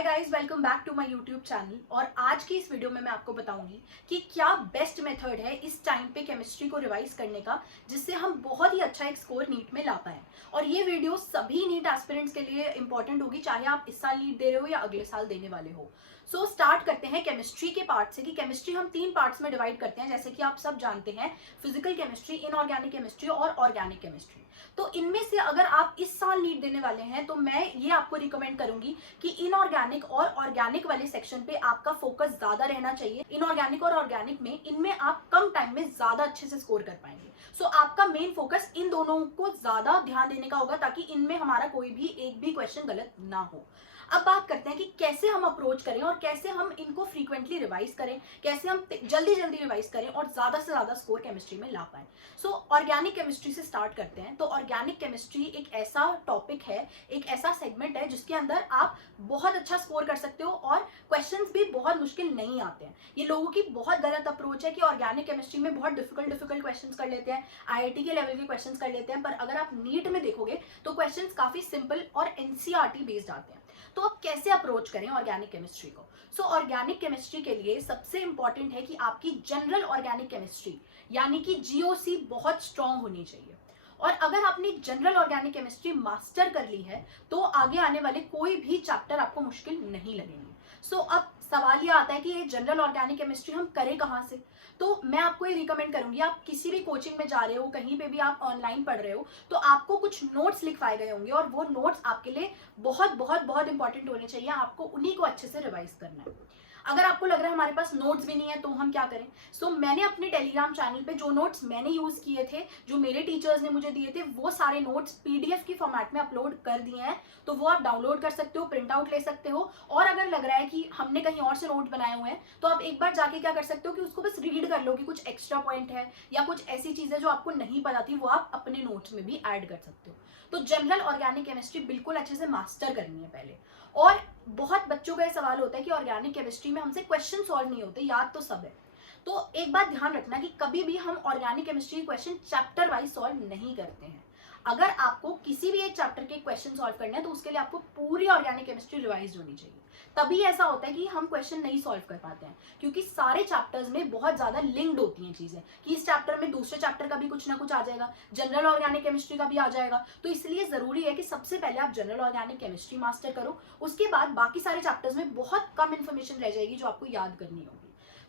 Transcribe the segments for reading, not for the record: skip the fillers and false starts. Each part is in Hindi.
Hi guys, welcome back to my YouTube channel. और आज की इस वीडियो में मैं आपको बताऊंगी कि क्या बेस्ट मेथड है इस टाइम पे केमिस्ट्री को रिवाइज करने का, जिससे हम बहुत ही अच्छा एक स्कोर नीट में ला पाए। और ये वीडियो सभी नीट एस्पिरेंट्स के लिए इंपॉर्टेंट होगी, चाहे आप इस साल नीट दे रहे हो या अगले साल देने वाले हो। सो स्टार्ट करते हैं केमिस्ट्री के पार्ट से कि केमिस्ट्री हम 3 पार्ट्स में डिवाइड करते हैं, जैसे कि आप सब जानते हैं, फिजिकल केमिस्ट्री, इनऑर्गेनिक केमिस्ट्री और ऑर्गेनिक केमिस्ट्री। तो इनमें से अगर आप इस साल नीट देने वाले हैं तो मैं ये आपको रिकमेंड करूंगी कि इनऑर्गेनिक और ऑर्गेनिक वाले सेक्शन पे आपका फोकस ज्यादा रहना चाहिए। इनऑर्गेनिक और ऑर्गेनिक में इनमें आप कम टाइम में ज्यादा अच्छे से स्कोर कर पाएंगे। सो आपका मेन फोकस इन दोनों को ज्यादा ध्यान देने का होगा, ताकि इनमें हमारा कोई भी एक भी क्वेश्चन गलत ना हो। अब बात करते हैं कि कैसे हम अप्रोच करें और कैसे हम इनको फ्रीक्वेंटली रिवाइज करें, कैसे हम जल्दी जल्दी रिवाइज करें और ज्यादा से ज्यादा स्कोर केमिस्ट्री में ला पाए। सो ऑर्गेनिक केमिस्ट्री से स्टार्ट करते हैं। तो ऑर्गेनिक केमिस्ट्री एक ऐसा टॉपिक है, एक ऐसा सेगमेंट है जिसके अंदर आप बहुत अच्छा स्कोर कर सकते हो और क्वेश्चंस भी बहुत मुश्किल नहीं आते हैं। ये लोगों की बहुत गलत अप्रोच है कि ऑर्गेनिक केमिस्ट्री में बहुत डिफिकल्ट क्वेश्चंस कर लेते हैं, आईआईटी के लेवल के क्वेश्चंस कर लेते हैं, पर अगर आप नीट में देखोगे तो क्वेश्चंस काफी सिंपल और एनसीईआरटी बेस्ड आते हैं। तो आप कैसे अप्रोच करें ऑर्गेनिक केमिस्ट्री को? सो ऑर्गेनिक केमिस्ट्री के लिए सबसे इंपॉर्टेंट है कि आपकी जनरल ऑर्गेनिक केमिस्ट्री यानी कि जीओसी बहुत स्ट्रांग होनी चाहिए। और अगर आपने जनरल ऑर्गेनिक केमिस्ट्री मास्टर कर ली है तो आगे आने वाले कोई भी चैप्टर आपको मुश्किल नहीं लगेंगे। सो अब सवाल ये आता है कि ये जनरल ऑर्गेनिक केमिस्ट्री हम करें कहाँ से? तो मैं आपको ये रिकमेंड करूंगी, आप किसी भी कोचिंग में जा रहे हो, कहीं पे भी आप ऑनलाइन पढ़ रहे हो, तो आपको कुछ नोट्स लिखवाए गए होंगे और वो नोट्स आपके लिए बहुत बहुत बहुत इंपॉर्टेंट होने चाहिए। आपको उन्हीं को अच्छे से रिवाइज करना है। अगर आपको लग रहा है हमारे पास नोट्स भी नहीं है तो हम क्या करें? मैंने अपने टेलीग्राम चैनल पे जो नोट्स मैंने यूज किए थे, जो मेरे टीचर्स ने मुझे दिए थे, वो सारे नोट्स पीडीएफ की फॉर्मेट में अपलोड कर दिए हैं। तो वो आप डाउनलोड कर सकते हो, प्रिंट आउट ले सकते हो। और अगर लग रहा है कि हमने कहीं और से नोट बनाए हुए हैं तो आप एक बार जाके क्या कर सकते हो कि उसको बस रीड कर लो कि कुछ एक्स्ट्रा पॉइंट है या कुछ ऐसी चीजें जो आपको नहीं पता थी वो आप अपने नोट्स में भी ऐड कर सकते हो। तो जनरल ऑर्गेनिक केमिस्ट्री बिल्कुल अच्छे से मास्टर करनी है पहले। और बहुत बच्चों का ये सवाल होता है कि ऑर्गेनिक केमिस्ट्री में हमसे क्वेश्चन सॉल्व नहीं होते, याद तो सब है। तो एक बात ध्यान रखना कि कभी भी हम organic chemistry question chapter wise solve नहीं करते हैं। अगर आपको किसी भी एक चैप्टर के क्वेश्चन सॉल्व करने हैं तो उसके लिए आपको पूरी ऑर्गेनिक केमिस्ट्री रिवाइज होनी चाहिए। तभी ऐसा होता है कि हम क्वेश्चन नहीं सॉल्व कर पाते हैं, क्योंकि सारे चैप्टर्स में बहुत ज्यादा लिंक्ड होती हैं चीजें, कि इस चैप्टर में दूसरे चैप्टर का भी कुछ ना कुछ आ जाएगा, जनरल ऑर्गेनिक केमिस्ट्री का भी आ जाएगा। तो इसलिए जरूरी है कि सबसे पहले आप जनरल ऑर्गेनिक केमिस्ट्री मास्टर करो, उसके बाद बाकी सारे चैप्टर्स में बहुत कम इंफॉर्मेशन रह जाएगी जो आपको याद करनी होगी।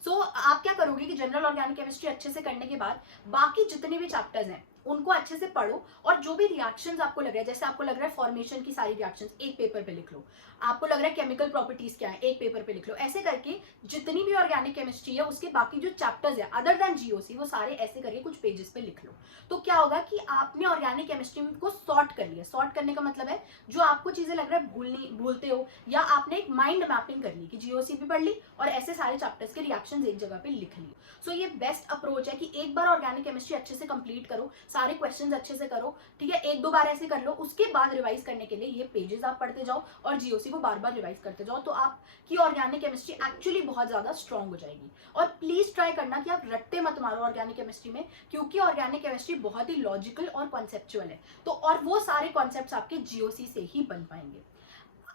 आप क्या करोगे कि जनरल ऑर्गेनिक केमिस्ट्री अच्छे से करने के बाद बाकी जितने भी चैप्टर्स हैं उनको अच्छे से पढ़ो, और जो भी रिएक्शंस आपको लग रहा है, जैसे आपको लग रहा है फॉर्मेशन की सारी रिएक्शंस एक पेपर पे लिख लो, आपको लग रहा है केमिकल प्रॉपर्टीज क्या है एक पेपर पे लिख लो। ऐसे करके जितनी भी ऑर्गेनिक केमिस्ट्री है उसके बाकी जो चैप्टर्स है अदर देन जीओसी वो सारे ऐसे करके कुछ पेजेस पे लिख लो। तो क्या होगा कि आपने ऑर्गेनिक केमिस्ट्री को सॉर्ट कर लिया। सॉर्ट करने का मतलब है जो आपको चीजें लग रहा है भूलते हो, या आपने एक माइंड मैपिंग कर ली कि जीओसी भी पढ़ ली और ऐसे सारे चैप्टर्स के रिएक्शंस एक जगह पे लिख लिए। ये बेस्ट अप्रोच है कि एक बार ऑर्गेनिक केमिस्ट्री अच्छे से कंप्लीट करो, सारे क्वेश्चंस अच्छे से करो, ठीक है, एक दो बार ऐसे कर लो, उसके बाद रिवाइज करने के लिए ये पेजेस आप पढ़ते जाओ और जीओसी को बार बार रिवाइज करते जाओ। तो आपकी ऑर्गेनिक केमिस्ट्री एक्चुअली बहुत ज्यादा स्ट्रांग हो जाएगी। और प्लीज ट्राई करना कि आप रट्टे मत मारो ऑर्गेनिक केमिस्ट्री में, क्योंकि ऑर्गेनिक केमिस्ट्री बहुत ही लॉजिकल और कॉन्सेप्चुअल है। तो और वो सारे कॉन्सेप्ट्स आपके जीओसी से ही बन पाएंगे।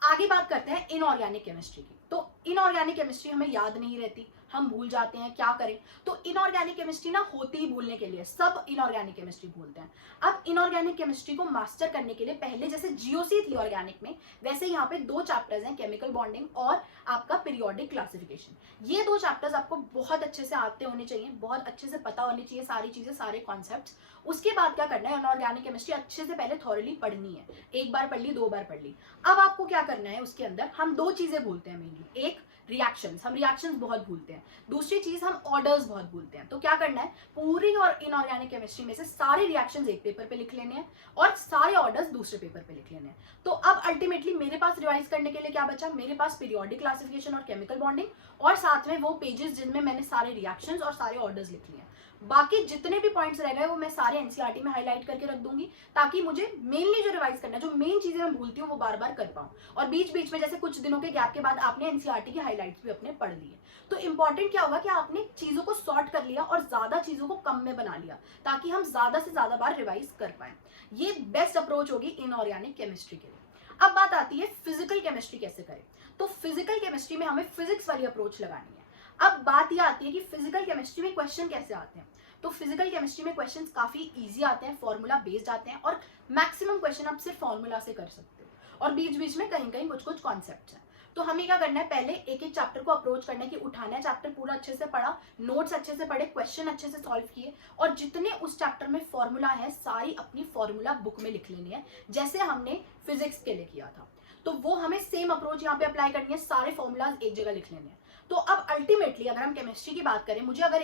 आगे बात करते हैं इनऑर्गेनिक केमिस्ट्री की। तो इनऑर्गेनिक केमिस्ट्री हमें याद नहीं रहती, हम भूल जाते हैं, क्या करें? तो इनऑर्गेनिक केमिस्ट्री ना होती ही भूलने के लिए, सब इनऑर्गेनिक केमिस्ट्री भूलते हैं। अब इनऑर्गेनिक केमिस्ट्री को मास्टर करने के लिए पहले जैसे जीओसी थी ऑर्गेनिक में, वैसे यहाँ पे 2 चैप्टर्स हैं, केमिकल बॉन्डिंग और आपका पीरियोडिक क्लासिफिकेशन। ये 2 चैप्टर्स आपको बहुत अच्छे से आते होने चाहिए, बहुत अच्छे से पता होनी चाहिए सारी चीजें, सारे कॉन्सेप्ट्स। उसके बाद क्या करना है, इनऑर्गेनिक केमिस्ट्री अच्छे से पहले थॉरली पढ़नी है, एक बार पढ़ ली, 2 बार पढ़ ली। अब आपको क्या करना है, उसके अंदर हम 2 चीजें भूलते हैं मेनली। एक रिएक्शंस, हम रिएक्शंस बहुत भूलते हैं। दूसरी चीज हम ऑर्डर्स बहुत भूलते हैं। तो क्या करना है, पूरी और इनऑर्गेनिक केमिस्ट्री में से सारे रिएक्शंस एक पेपर पे लिख लेने हैं और सारे ऑर्डर्स दूसरे पेपर पे लिख लेने हैं। तो अब अल्टीमेटली मेरे पास रिवाइज करने के लिए क्या बचा, मेरे पास पीरियोडिक क्लासिफिकेशन और केमिकल बॉन्डिंग, और साथ में वो पेजेस जिनमें मैंने सारे रिएक्शंस और सारे ऑर्डर्स लिख लिए हैं। बाकी जितने भी पॉइंट्स रह गए वो मैं सारे एनसीईआरटी में हाईलाइट करके रख दूंगी, ताकि मुझे मेनली जो रिवाइज करना है, जो मेन चीजें मैं भूलती हूँ, वो बार बार कर पाऊँ। और बीच बीच में जैसे कुछ दिनों के गैप के बाद आपने एनसीईआरटी की हाईलाइट्स भी अपने पढ़ लिए। तो इंपॉर्टेंट क्या होगा कि आपने चीजों को सॉर्ट कर लिया और ज्यादा चीजों को कम में बना लिया, ताकि हम ज्यादा से ज्यादा बार रिवाइज कर पाए। ये बेस्ट अप्रोच होगी इनऑर्गेनिक केमिस्ट्री के लिए। अब बात आती है फिजिकल केमिस्ट्री कैसे करें। तो फिजिकल केमिस्ट्री में हमें फिजिक्स वाली अप्रोच लगानी है। अब बात यह आती है कि फिजिकल केमिस्ट्री में क्वेश्चन कैसे आते हैं। तो फिजिकल केमिस्ट्री में क्वेश्चंस काफी इजी आते हैं, फॉर्मूला बेस्ड आते हैं और मैक्सिमम क्वेश्चन आप सिर्फ फॉर्मूला से कर सकते हो और बीच बीच में कहीं कहीं कुछ कुछ कॉन्सेप्ट्स हैं। तो हमें क्या करना है, पहले एक एक चैप्टर को अप्रोच करना है कि उठाना है, चैप्टर पूरा अच्छे से पढ़ा, नोट्स अच्छे से पढ़े, क्वेश्चन अच्छे से सॉल्व किए और जितने उस चैप्टर में फॉर्मूला है सारी अपनी फॉर्मूला बुक में लिख लेनी है, जैसे हमने फिजिक्स के लिए किया था। तो वो हमें सेम अप्रोच यहाँ पे अप्लाई करनी है, सारे फॉर्मूलाज एक जगह लिख लेने हैं। तो अब अल्टीमेटली अगर हम केमिस्ट्री की बात करें, मुझे अगर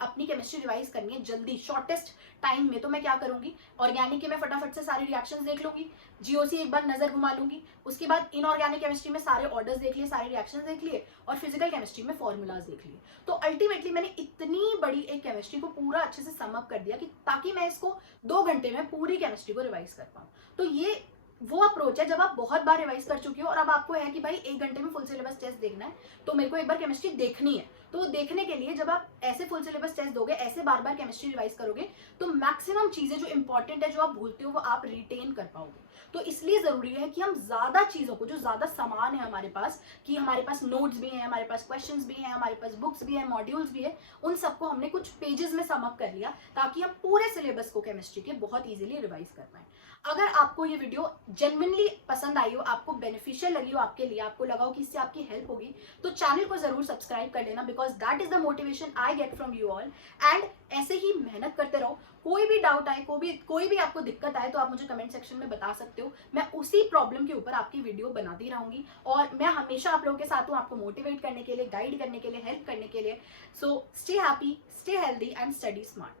अपनी केमिस्ट्री रिवाइज करनी है जल्दी शॉर्टेस्ट टाइम में, तो मैं क्या करूंगी, ऑर्गेनिक के मैं फटाफट से सारे रिएक्शंस देख लूंगी, जीओसी एक बार नजर घुमा लूंगी, उसके बाद इनऑर्गेनिक केमिस्ट्री में सारे ऑर्डर्स देख लिए, सारे रिएक्शंस देख लिए और फिजिकल केमिस्ट्री में फॉर्मूलाज देख लिए। तो अल्टीमेटली मैंने इतनी बड़ी एक केमिस्ट्री को पूरा अच्छे से सम अप कर दिया कि ताकि मैं इसको 2 घंटे में पूरी केमिस्ट्री को रिवाइज कर पाऊँ। तो ये वो अप्रोच है जब आप बहुत बार रिवाइज कर चुके हो और अब आपको है कि भाई 1 घंटे में फुल सिलेबस टेस्ट देखना है, तो मेरे को एक बार केमिस्ट्री देखनी है। तो देखने के लिए जब आप ऐसे फुल सिलेबस टेस्ट दोगे, ऐसे बार बार केमिस्ट्री रिवाइज करोगे, तो मैक्सिमम चीजें जो इंपॉर्टेंट है, जो आप भूलते हो, वो आप रिटेन कर पाओगे। तो इसलिए जरूरी है कि हम ज्यादा चीजों को, जो ज्यादा सामान है हमारे पास, कि हमारे पास नोट्स भी हैं, हमारे पास क्वेश्चंस भी हैं, हमारे पास बुक्स भी हैं, मॉड्यूल्स भी है, उन सबको हमने कुछ पेजेस में सम अप कर लिया ताकि हम पूरे सिलेबस को केमिस्ट्री के बहुत इजीली रिवाइज कर पाए। अगर आपको ये वीडियो जेन्युइनली पसंद आई हो, आपको बेनिफिशियल लगी हो आपके लिए, आपको लगा हो कि इससे आपकी हेल्प होगी, तो चैनल को जरूर सब्सक्राइब कर लेना, because that is the motivation I get from you all. And ऐसे ही मेहनत करते रहो। कोई भी डाउट आए, कोई भी आपको दिक्कत आए, तो आप मुझे कमेंट सेक्शन में बता सकते हो। मैं उसी प्रॉब्लम के ऊपर आपकी वीडियो बनाती रहूंगी और मैं हमेशा आप लोगों के साथ हूँ, आपको मोटिवेट करने के लिए, गाइड करने के लिए, हेल्प करने के लिए। So stay happy, stay healthy and study smart.